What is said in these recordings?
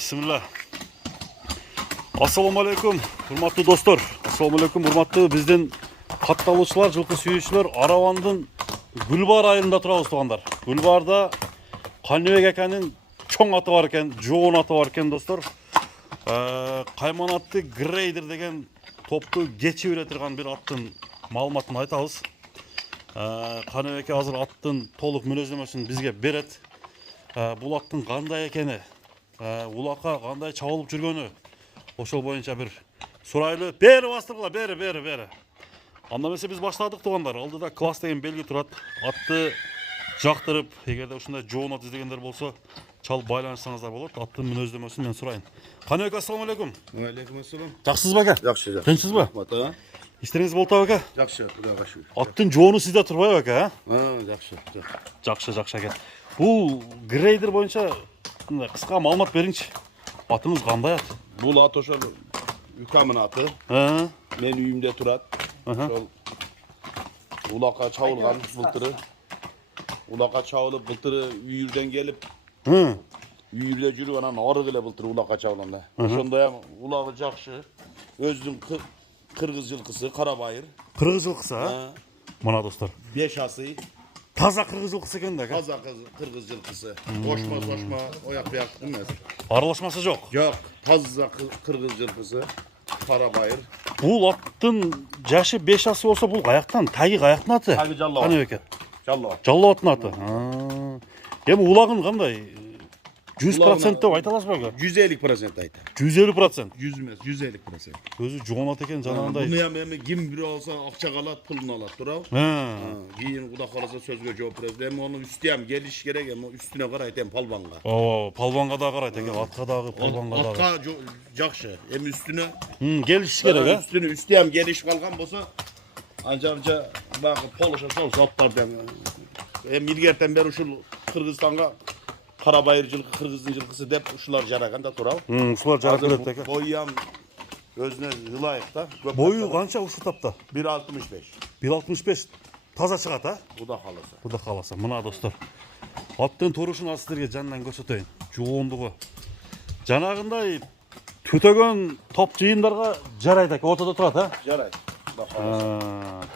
Bismillah. Assalamu alaikum, hurmatlı dostlar. Assalamu alaikum, hurmatlı bizden kattalıçılar, жылқы сүйүүчүлөр. Аравандын Гүлбар айылында турабыз тугандар. Гүлбарда Каныбек аканын чоң аты бар экен, жоон аты бар экен достор. Кайман атты грейдер деген топту кечип бере турган бир аттын маалыматын айтабыз. Каныбек азыр аттын толук мүнөздөмөсүн бизге берет. Бул аттын кандай экени, улакка кандай чабылып жүргөнү, ошол боюнча бир сурайлы. Бери бастыргыла, бери. Анда эмесе биз баштадык тугандар. Алдыда класс деген белги турат. Атты жактырып, эгерде ушундай жоон ат издегендер болсо, чалып байланышсаңыздар болот. Аттын мүнөздөмөсүн мен сурайын. Каныбек, ассаламу алейкум. Алейкум ассалам. Жакшысызбы ака? Жакшы. Тынчсызбы? Ата. Иштериңиз болтабы ака? Жакшы, Кудайга шүкүр. Аттын жоону сизде турбайбы ака? Жакшы. Жакшы ака. Бул грейдер боюнча кыска маалымат бериңчи. Атыңыз кандай ат? Бул ат ошол Үкамын аты. Мен үйүмдө турат. Ошол улакка чабылган былтыры. Улакка чабылып былтыры үйүрдөн келип, үйүрдө жүрүп анан ары келе былтыры улакка чабылганда. Ошондой улагы жакшы. Өзүнүн кыргыз жылкысы, кара байыр. Кыргыз жылкысы, а? Мына достор. 5 асы. Таза кыргыз жылкысы экен да, ака. Таза кыргыз жылкысы. Кошма, ояк бияк эмес. Аралашмасы жок. Жок, таза кыргыз жылкысы, кара байыр. Бул аттын жашы 5 асы болсо, бул каяктан? Таги каяктын аты? Таги Жалал. Каныбек. Жалал аттын аты. Эми улагын кандай? 100% деп айта аласызбы ака? 150% айтам. 150%. 100 эмес, 150%. Өзү жоон ат экен жанагындай. Буну эми ким бирөө алса акчага алат, пулун алат, туурабы? Кийин Кудай кааласа сөзгө жооп берет. Эми аны үстүм келиш керек, эми үстүнө карайт эми палбанга. Палбанга да карайт экен, атка дагы, палбанга дагы. Атка жакшы, эми үстүнө келиш керек, а? Үстүм келиш калган болсо, анча багы полошо сол заттарды эми илгертен бери ушул Кыргызстанга кара байыр жылкы, кыргыздын жылкысы деп ушулар жараган да, туурабы? Ушулар жарап берет экен. Бою өзүнө ылайык да. Бою канча ушул тапта? 1.65. 1.65 таза чыгат, а? Кудай кааласа. Мына достор. Аттын турушун аз силерге жанынан көрсөтөйүн. Жоондугу. Жанагындай төтөгөн топ жыйындарга жарайт экен, ортодо турат, а? Жарайт. Кудай кааласа.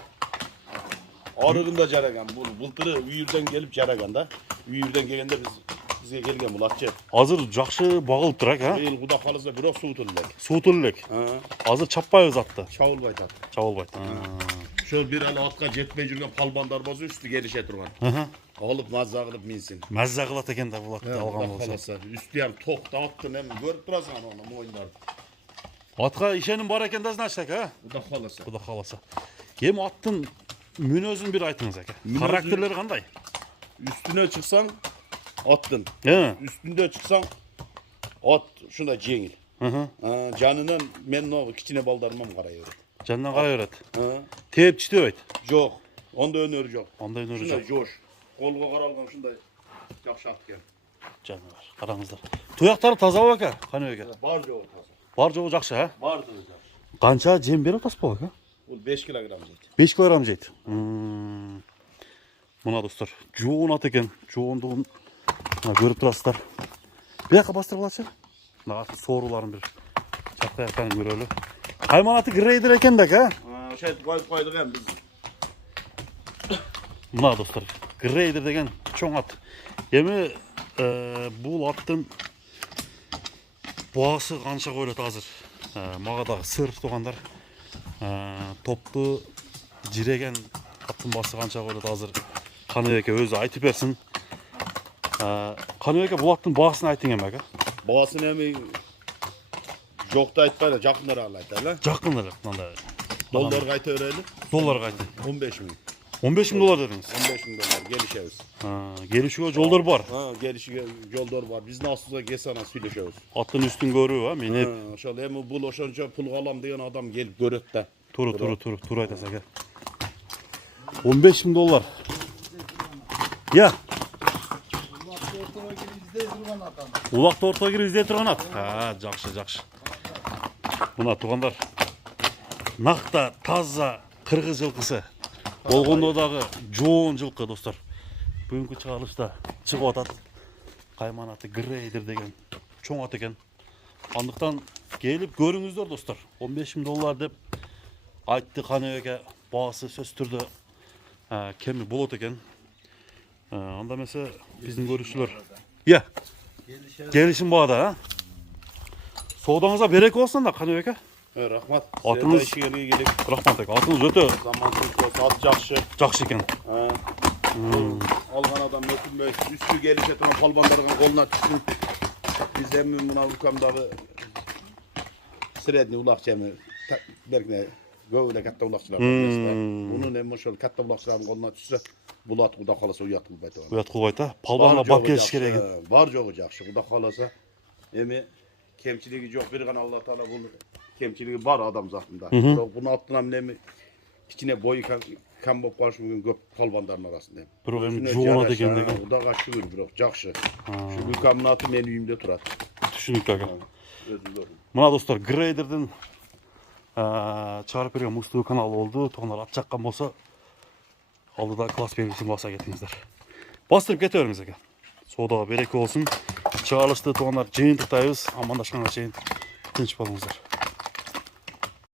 Арыгында жараган. Бул былтыры үйүрдөн келип жараган да. Үйүрдөн келгенде бизге келген бул атчы. Азыр жакшы багылып тур, а? Кудай кааласа, бирок Суутул элек. Азыр чаппайбыз атты. Чабылбайт ат. Ошол бир эле атка жетпей жүргөн палбандар болсо үстү келише турган. Алып маза кылып минсин. Маза кылат экен да бул атты алган болсо. Үстү токто аттын эми көрүп турасың аны моюндарды. Атка ишеним бар экен да, значит, а? Кудай кааласа. Эми аттын мүнөзүн бир айтыңыз, ака. Характерлери кандай? Üstüne çıksan attın. Üstünde çıksan at şunda jеңил. Canından men o kichine baldarmam karayıver. Canından karayıver. Tep çitebeyt. Jok. Onda öneri jok. Şunda joş. Kolga karalgan şunda jakşı at ken. Canavar. Karаңыздар. Туяктары тазабы ака? Каныбек ака. Бар жогу таза. Бар жогу жакшы, а? Бар жогу жакшы. Канча жем берип атасызбы ака? Бул 5 килограмм жейт. 5 килограмм жейт. Мына достор, жоон ат экен. Жоондугун көрүп турасыздар. Бияка бастыргылачы. Мына аттын сооруларын бир чакаяктан көрөлү. Кайман аты грейдер экен да, ака? Ошентип коюп койдук эми биз. Мына достор, грейдер деген чоң ат. Эми бул аттын баасы канча коюлат азыр? Мага дагы сыр тугандар. Топту жиреген аттын баасы канча коюлат азыр? Каныбек өзү айтып берсин. Каныбек бул аттын баасын айтың эми, ака. Баасын эми жокто айтпайлы, жакындар айтайлы. Жакындар, мындай. Долларга айта берели. Долларга айты. 15 000. 15 000 доллар дедиңиз. 15 000 доллар келишебиз. Келишүүгө жолдор бар. Келишүүгө жолдор бар. Биздин астыбызда келсе анан сүйлөшөбүз. Аттын үстүн көрүү, а, минип. Ошол эми бул ошончо пулга алам деген адам келип көрөт да. Тур айтасыз, ака. 15 000 доллар. Я. Улакты ортого кирип издей турган ат. Жакшы. Мына тугандар. Накта таза кыргыз жылкысы. Болгондо дагы жоон жылкы достор. Бүгүнкү чыгарылышта чыгып атат. Кайман аты грейдер деген чоң ат экен. Andықтан gelip görüңүздөр достор. 15 000 доллар деп айтты Каныбек'e bağısı söz türdü. Kemi bolot eken. Anda mesela bizim görüşçüler. Ya. Gelişim bağda ha. Soğudanıza berek olsun da Kanыбek'e. Rahmat. Atınız- işine gelip Rahmat tek. Altınız öte zamansız saat жақшы. жақсы екен. Algan adam ötünmez. Üstü gelişe tamam palbandarın koluna düşsün. Biz hem buna ukamdağı Sredni ulaq cemi. Belki böyle katta ulaqçılar. Bunun hem şöyle katta ulaqçıların koluna düşse bulat uda kalasa uyatın beti ona. Uyat kuvayta. Palbanla bak geliş gerek. Var joğu жақшы. Uda kalasa emi kemçiliği yok. Bir gan Allah Teala bunu kemçiliği var adam zatında. Bunu attığına nemi içine boyu kan bop kalmış bugün köp kalbanların arasında. Biroq endi juğuna degende. Udağa şükür biroq жақшы. Şu mükemmatı men uyumda turat. Түшүнүктүү aka. Özür Мына достор, грейдердин чыгарып берген муздуу канал болду. Тоғандар ат жаккан болсо алдыда класс белгисин баса кетиңиздер. Бастырып кете бериңиз aka. Соодага береке болсун. Чыгарылышты тоғандар жыйынтыктайбыз. Амандашканга чейин тынч болуңуздар.